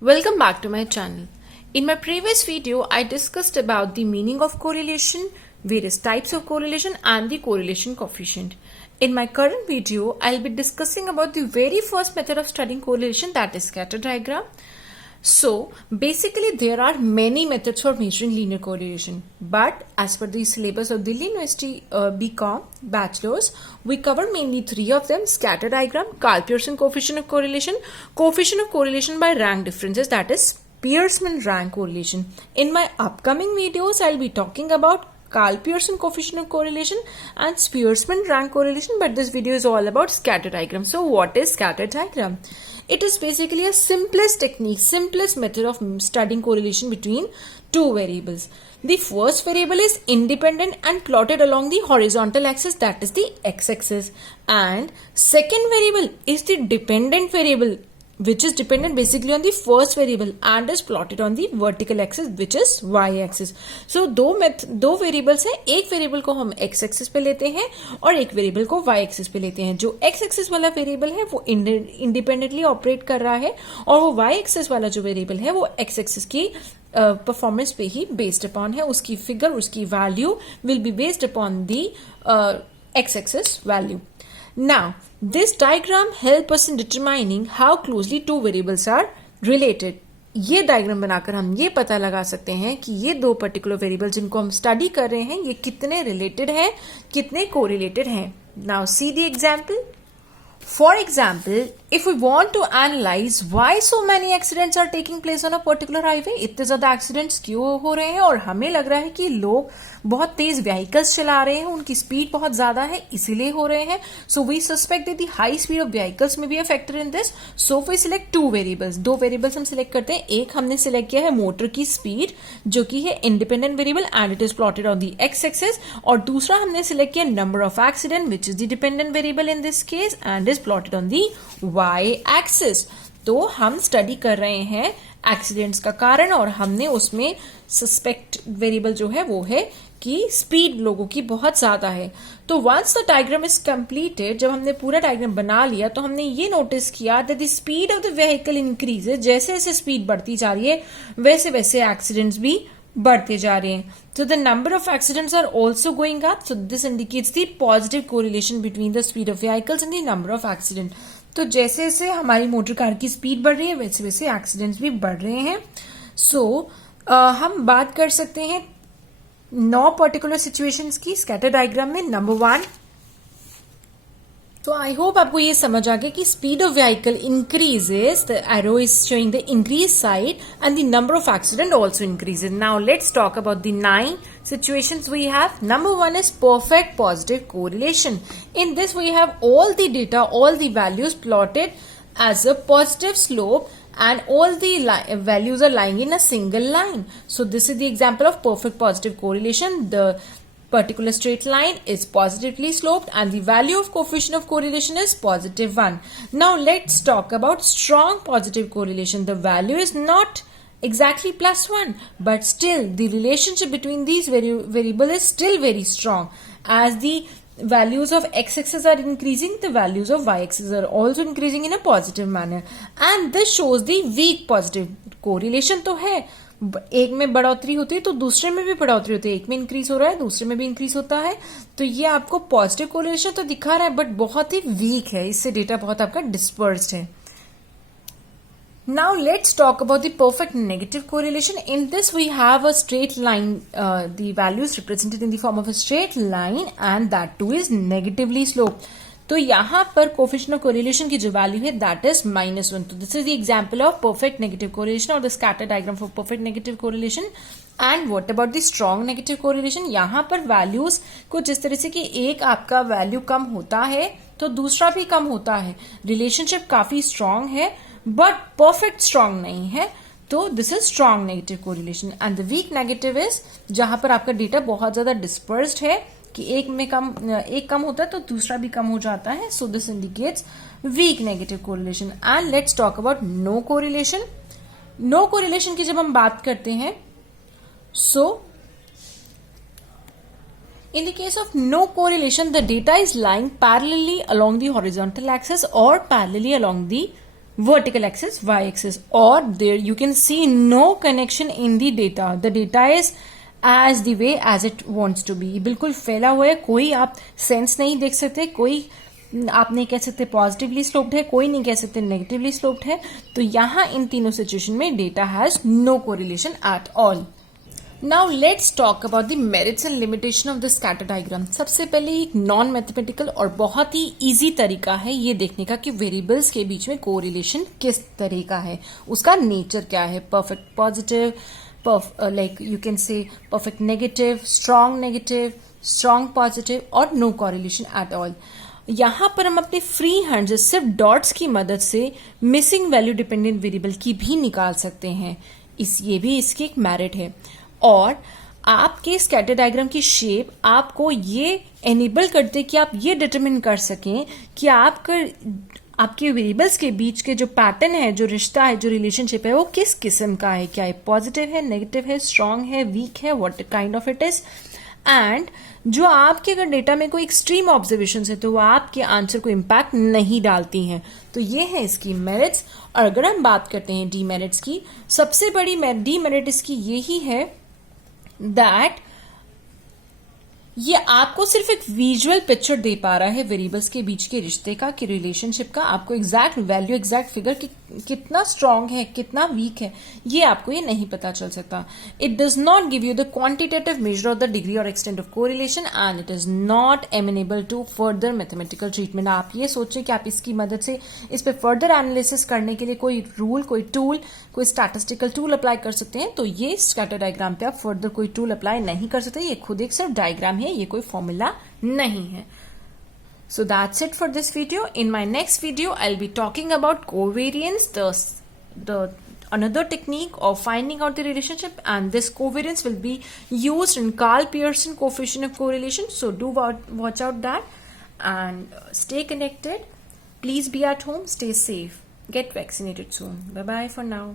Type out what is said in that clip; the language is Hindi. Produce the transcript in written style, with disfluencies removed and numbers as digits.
Welcome back to my channel. In my previous video, I discussed about the meaning of correlation, various types of correlation and the correlation coefficient. In my current video, I'll be discussing about the very first method of studying correlation, that is scatter diagram. So basically there are many methods for measuring linear correlation, but as per the syllabus of Delhi University BCom bachelor's, we cover mainly three of them: scatter diagram, Karl-Pearson coefficient of correlation by rank differences, that is Pearson rank correlation. In my upcoming videos, I'll be talking about Karl-Pearson coefficient of correlation and Spearman rank correlation, but this video is all about scatter diagram. So what is scatter diagram? It is basically a simplest technique, simplest method of studying correlation between two variables. The first variable is independent and plotted along the horizontal axis, that is the x-axis, and second variable is the dependent variable, which is dependent basically on the first variable and is plotted on the vertical axis, which is y-axis. So दो वेरिएबल्स हैं, एक वेरिएबल को हम x एक्सिस पे लेते हैं और एक वेरिएबल को y एक्सिस पे लेते हैं. जो x एक्सिस वाला वेरिएबल है वो इंडिपेंडेंटली ऑपरेट कर रहा है और वो y एक्सिस वाला जो वेरिएबल है वो x एक्सिस की परफॉर्मेंस पे ही बेस्ड अपॉन है. उसकी फिगर, उसकी value will be based upon the x axis value. Now, this diagram help us in determining how closely two variables are related. ये डायग्राम बनाकर हम ये पता लगा सकते हैं कि ये दो पर्टिकुलर वेरिएबल जिनको हम स्टडी कर रहे हैं ये कितने रिलेटेड हैं, कितने कोरिलेटेड हैं. Now see the example. For example, if we want to analyze why so many accidents are taking place on a particular highway, इतने ज़्यादा accidents क्यों हो रहे हैं और हमें लग रहा है कि लोग बहुत तेज व्हीकल्स चला रहे हैं, उनकी स्पीड बहुत ज़्यादा है इसीलिए हो रहे हैं. So we suspect that the high speed of vehicles may be a factor in this. So we select two variables. दो वेरिएबल्स हम सिलेक्ट करते हैं. एक हमने सिलेक्ट किया है मोटर की स्पीड जो कि है independent variable and it is plotted on the X axis, और दूसरा हमने सिलेक्ट किया number of accident which is the dependent variable in this case and is plotted on the Y axis. तो हम स्टडी कर रहे हैं एक्सीडेंट्स का कारण और हमने उसमें सस्पेक्ट वेरिएबल जो है वो है कि स्पीड लोगों की बहुत ज्यादा है. तो once the diagram is completed, जब हमने पूरा डायग्राम बना लिया तो हमने ये नोटिस किया that the speed of the vehicle increases. जैसे जैसे स्पीड बढ़ती जा रही है वैसे वैसे एक्सीडेंट्स भी बढ़ते जा रहे हैं. So the number of accidents are also going up. So this indicates the positive correlation between the speed of vehicles and the number of accident. तो जैसे जैसे हमारी मोटर कार की स्पीड बढ़ रही है वैसे वैसे एक्सीडेंट्स भी बढ़ रहे हैं. सो हम बात कर सकते हैं 9 पर्टिकुलर सिचुएशंस की स्कैटर डायग्राम में. नंबर 1, तो आई होप आपको ये समझ आ गया कि speed of vehicle increases, the arrow is showing the increase side and the number of accident also increases. Now let's talk about the 9 situations we have. Number 1 is perfect positive correlation. In this we have all the data, all the values plotted as a positive slope and all the values are lying in a single line. So this is the example of perfect positive correlation. The particular straight line is positively sloped and the value of coefficient of correlation is +1. Now let's talk about strong positive correlation. The value is not exactly +1, but still the relationship between these variable is still very strong. As the values of x-axis are increasing, the values of y-axis are also increasing in a positive manner, and this shows the weak positive correlation. तो है एक में बढ़ोतरी होती है तो दूसरे में भी बढ़ोतरी होती है, एक में इंक्रीज हो रहा है दूसरे में भी इंक्रीज होता है. तो ये आपको पॉजिटिव कोरिलेशन तो दिखा रहा है बट बहुत ही वीक है, इससे डेटा बहुत आपका डिस्पर्स्ड है. Now let's talk about the perfect negative correlation. In this we have a straight line, the values represented in the form of a straight line and that too is negatively sloped. तो यहाँ पर कोफिशिएंट ऑफ कोरिलेशन की जो वैल्यू है दैट इज -1. तो this is the example of perfect negative correlation और the scatter diagram for perfect negative correlation. And what about the strong negative correlation? यहाँ पर वैल्यूज को जिस तरह से कि एक आपका वैल्यू कम होता है तो दूसरा भी कम होता है, रिलेशनशिप काफी स्ट्रांग है बट परफेक्ट स्ट्रांग नहीं है. तो this is strong negative correlation. And the weak negative is जहां पर आपका डेटा बहुत ज्यादा डिस्पर्स्ड है कि एक कम होता है तो दूसरा भी कम हो जाता है. So this indicates weak negative correlation. And let's talk about no correlation. No correlation की जब हम बात करते हैं, सो in the case of no correlation, the data is lying parallelly along the horizontal axis or parallelly along the vertical axis y axis, or there you can see no connection in the data. The data is as the way as it wants to be. बिल्कुल फैला हुआ है, कोई आप सेंस नहीं देख सकते, कोई आप नहीं कह सकते पॉजिटिवली स्लोप्ड है, कोई नहीं कह सकते नेगेटिवली स्लोप्ड है. तो यहां इन तीनों सिचुएशन में data has no correlation at all. Now let's talk about the merits and limitation of the scatter diagram. सबसे पहले एक नॉन मैथमेटिकल और बहुत ही इजी तरीका है ये देखने का कि वेरिएबल्स के बीच में कोरिलेशन किस तरह का है, उसका नेचर क्या है. Perfect positive, like you can say perfect negative, strong positive और no correlation at all. यहां पर हम अपने फ्री हैंड से सिर्फ डॉट्स की मदद से मिसिंग वैल्यू डिपेंडेंट वेरिएबल की भी निकाल सकते हैं. ये भी इसकी एक मेरिट है. और आपके स्कैटर डायग्राम की शेप आपको ये एनेबल करते कि आप ये डिटरमिन कर सकें कि आपके वेरिएबल्स के बीच के जो पैटर्न है, जो रिश्ता है, जो रिलेशनशिप है, वो किस किस्म का है. क्या ये पॉजिटिव है, नेगेटिव है, स्ट्रांग है, वीक है, what kind of it is. And जो आपके अगर डेटा में कोई एक्सट्रीम ऑब्जर्वेशन है तो वो आपके आंसर को इम्पैक्ट नहीं डालती हैं. तो ये है इसकी मेरिट्स. और अगर हम बात करते हैं डीमेरिट्स की, सबसे बड़ी डीमेरिट इसकी यही है दैट ये आपको सिर्फ एक विजुअल पिक्चर दे पा रहा है वेरिएबल्स के बीच के रिश्ते का, कि रिलेशनशिप का. आपको एग्जैक्ट वैल्यू, एग्जैक्ट फिगर कितना स्ट्रांग है, कितना वीक है, ये आपको ये नहीं पता चल सकता. It does not give you the quantitative measure of the degree और extent of correlation and it is not amenable to further mathematical treatment. आप ये सोचें कि आप इसकी मदद से इस पर फर्दर एनालिसिस करने के लिए कोई रूल, कोई टूल, कोई स्टैटिस्टिकल टूल अप्लाई कर सकते हैं. तो ये स्कैटर डायग्राम पे आप फर्दर कोई टूल अप्लाई नहीं कर सकते. ये खुद एक सिर्फ डायग्राम है, ये कोई फॉर्मूला नहीं है. So that's it for this video. In my next video, I'll be talking about covariance, the another technique of finding out the relationship, and this covariance will be used in Karl Pearson coefficient of correlation. So do watch out that, and stay connected. Please be at home, stay safe, get vaccinated soon. Bye bye for now.